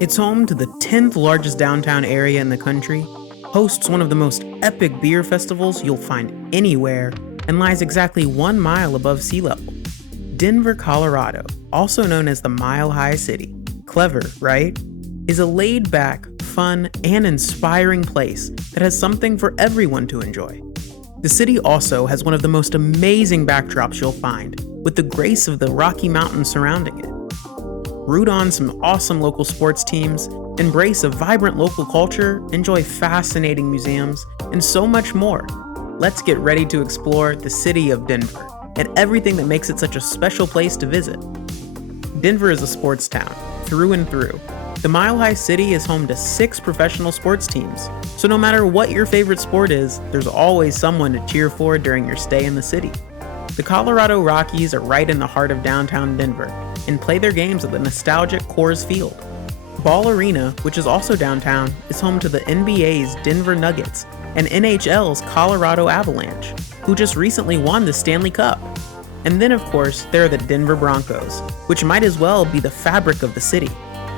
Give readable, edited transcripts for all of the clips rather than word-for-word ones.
It's home to the 10th largest downtown area in the country, hosts one of the most epic beer festivals you'll find anywhere, and lies exactly 1 mile above sea level. Denver, Colorado, also known as the Mile High City, clever, right? Is a laid-back, fun, and inspiring place that has something for everyone to enjoy. The city also has one of the most amazing backdrops you'll find, with the grace of the Rocky Mountains surrounding it. Root on some awesome local sports teams, embrace a vibrant local culture, enjoy fascinating museums, and so much more. Let's get ready to explore the city of Denver and everything that makes it such a special place to visit. Denver is a sports town, through and through. The Mile High City is home to 6 professional sports teams, so no matter what your favorite sport is, there's always someone to cheer for during your stay in the city. The Colorado Rockies are right in the heart of downtown Denver and play their games at the nostalgic Coors Field. Ball Arena, which is also downtown, is home to the NBA's Denver Nuggets and NHL's Colorado Avalanche, who just recently won the Stanley Cup. And then, of course, there are the Denver Broncos, which might as well be the fabric of the city.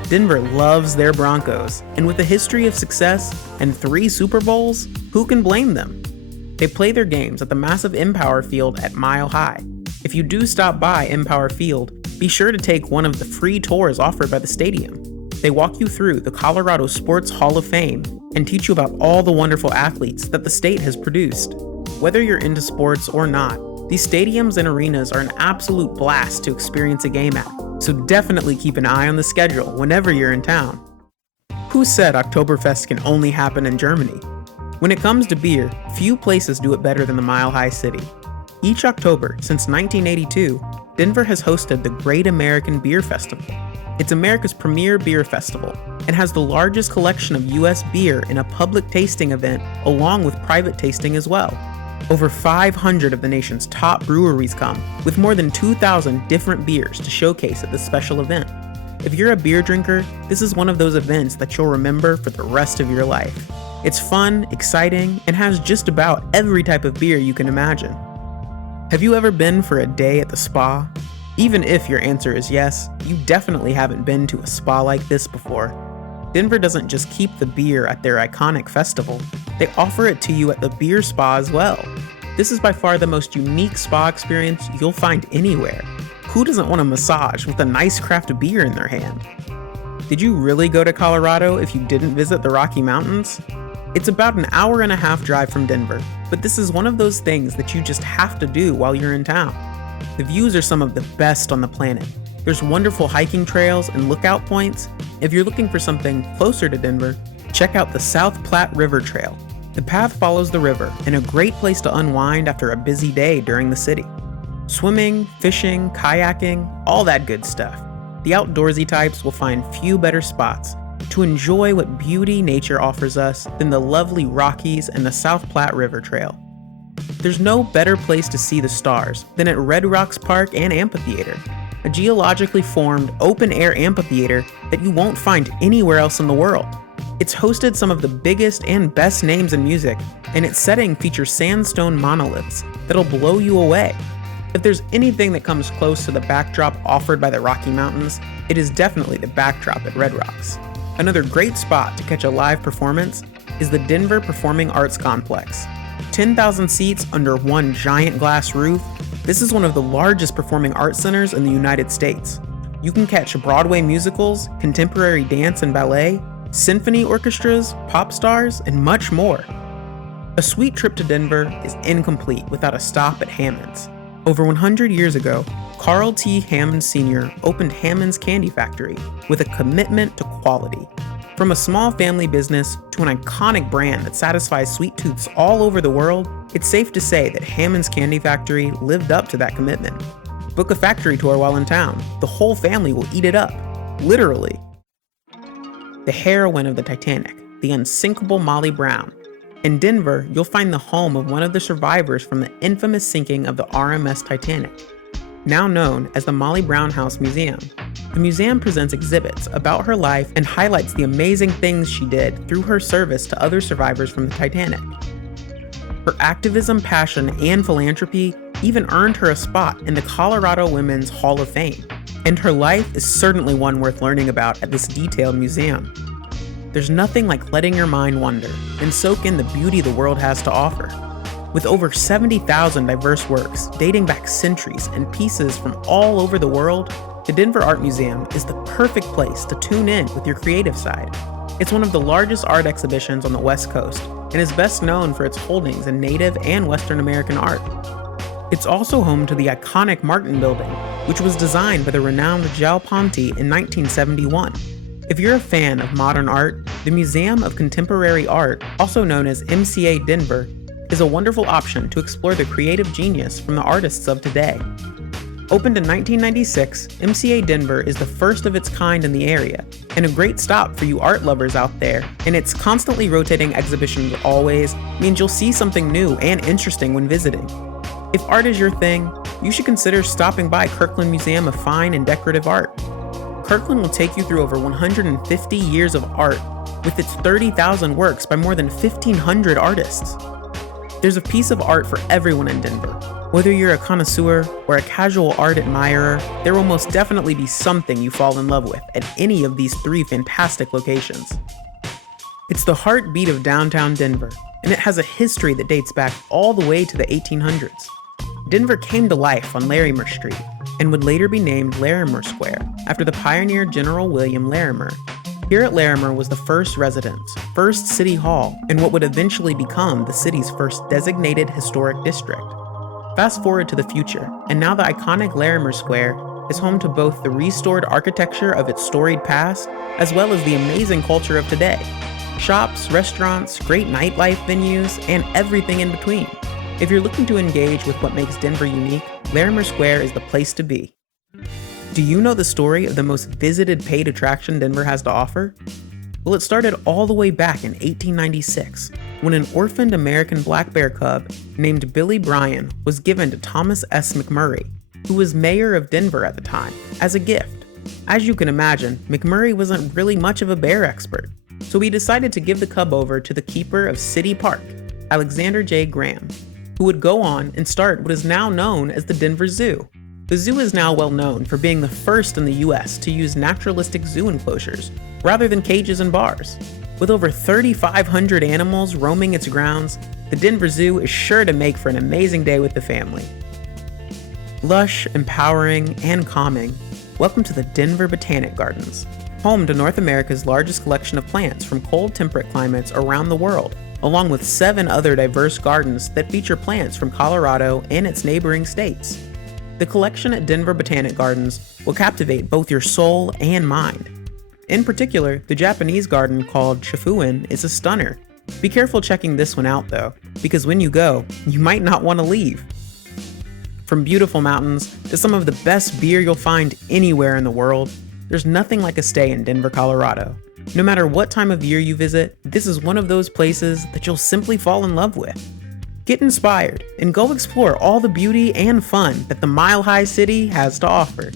Denver loves their Broncos, and with a history of success and 3 Super Bowls, who can blame them? They play their games at the massive Empower Field at Mile High. If you do stop by Empower Field, be sure to take one of the free tours offered by the stadium. They walk you through the Colorado Sports Hall of Fame and teach you about all the wonderful athletes that the state has produced. Whether you're into sports or not, these stadiums and arenas are an absolute blast to experience a game at, so definitely keep an eye on the schedule whenever you're in town. Who said Oktoberfest can only happen in Germany? When it comes to beer, few places do it better than the Mile High City. Each October since 1982, Denver has hosted the Great American Beer Festival. It's America's premier beer festival and has the largest collection of U.S. beer in a public tasting event along with private tasting as well. Over 500 of the nation's top breweries come, with more than 2,000 different beers to showcase at this special event. If you're a beer drinker, this is one of those events that you'll remember for the rest of your life. It's fun, exciting, and has just about every type of beer you can imagine. Have you ever been for a day at the spa? Even if your answer is yes, you definitely haven't been to a spa like this before. Denver doesn't just keep the beer at their iconic festival, they offer it to you at the beer spa as well. This is by far the most unique spa experience you'll find anywhere. Who doesn't want a massage with a nice craft beer in their hand? Did you really go to Colorado if you didn't visit the Rocky Mountains? It's about an hour-and-a-half drive from Denver, but this is one of those things that you just have to do while you're in town. The views are some of the best on the planet. There's wonderful hiking trails and lookout points. If you're looking for something closer to Denver, check out the South Platte River Trail. The path follows the river and a great place to unwind after a busy day during the city. Swimming, fishing, kayaking, all that good stuff. The outdoorsy types will find few better spots to enjoy what beauty nature offers us than the lovely Rockies and the South Platte River Trail. There's no better place to see the stars than at Red Rocks Park and Amphitheater, a geologically formed open-air amphitheater that you won't find anywhere else in the world. It's hosted some of the biggest and best names in music, and its setting features sandstone monoliths that'll blow you away. If there's anything that comes close to the backdrop offered by the Rocky Mountains, it is definitely the backdrop at Red Rocks. Another great spot to catch a live performance is the Denver Performing Arts Complex. 10,000 seats under one giant glass roof, this is one of the largest performing arts centers in the United States. You can catch Broadway musicals, contemporary dance and ballet, symphony orchestras, pop stars, and much more. A sweet trip to Denver is incomplete without a stop at Hammond's. Over 100 years ago, Carl T. Hammond Sr. opened Hammond's Candy Factory with a commitment to quality. From a small family business to an iconic brand that satisfies sweet tooths all over the world, it's safe to say that Hammond's Candy Factory lived up to that commitment. Book a factory tour while in town. The whole family will eat it up. Literally. The heroine of the Titanic, the unsinkable Molly Brown. In Denver, you'll find the home of one of the survivors from the infamous sinking of the RMS Titanic, now known as the Molly Brown House Museum. The museum presents exhibits about her life and highlights the amazing things she did through her service to other survivors from the Titanic. Her activism, passion, and philanthropy even earned her a spot in the Colorado Women's Hall of Fame. And her life is certainly one worth learning about at this detailed museum. There's nothing like letting your mind wander and soak in the beauty the world has to offer. With over 70,000 diverse works dating back centuries and pieces from all over the world, the Denver Art Museum is the perfect place to tune in with your creative side. It's one of the largest art exhibitions on the West Coast and is best known for its holdings in Native and Western American art. It's also home to the iconic Martin Building, which was designed by the renowned João Ponte in 1971. If you're a fan of modern art, the Museum of Contemporary Art, also known as MCA Denver, is a wonderful option to explore the creative genius from the artists of today. Opened in 1996, MCA Denver is the first of its kind in the area, and a great stop for you art lovers out there, and its constantly rotating exhibitions always means you'll see something new and interesting when visiting. If art is your thing, you should consider stopping by Kirkland Museum of Fine and Decorative Art. Kirkland will take you through over 150 years of art with its 30,000 works by more than 1,500 artists. There's a piece of art for everyone in Denver. Whether you're a connoisseur or a casual art admirer, there will most definitely be something you fall in love with at any of these 3 fantastic locations. It's the heartbeat of downtown Denver, and it has a history that dates back all the way to the 1800s. Denver came to life on Larimer Street and would later be named Larimer Square after the pioneer General William Larimer. Here at Larimer was the first residence, first city hall, and what would eventually become the city's first designated historic district. Fast forward to the future, and now the iconic Larimer Square is home to both the restored architecture of its storied past, as well as the amazing culture of today. Shops, restaurants, great nightlife venues, and everything in between. If you're looking to engage with what makes Denver unique, Larimer Square is the place to be. Do you know the story of the most visited paid attraction Denver has to offer? Well, it started all the way back in 1896, when an orphaned American black bear cub named Billy Bryan was given to Thomas S. McMurray, who was mayor of Denver at the time, as a gift. As you can imagine, McMurray wasn't really much of a bear expert, so he decided to give the cub over to the keeper of City Park, Alexander J. Graham, who would go on and start what is now known as the Denver Zoo. The zoo is now well known for being the first in the US to use naturalistic zoo enclosures rather than cages and bars. With over 3,500 animals roaming its grounds, the Denver Zoo is sure to make for an amazing day with the family. Lush, empowering, and calming, welcome to the Denver Botanic Gardens, home to North America's largest collection of plants from cold temperate climates around the world, along with 7 other diverse gardens that feature plants from Colorado and its neighboring states. The collection at Denver Botanic Gardens will captivate both your soul and mind. In particular, the Japanese garden called Chifuin is a stunner. Be careful checking this one out though, because when you go, you might not want to leave. From beautiful mountains to some of the best beer you'll find anywhere in the world, there's nothing like a stay in Denver, Colorado. No matter what time of year you visit, this is one of those places that you'll simply fall in love with. Get inspired and go explore all the beauty and fun that the Mile High City has to offer.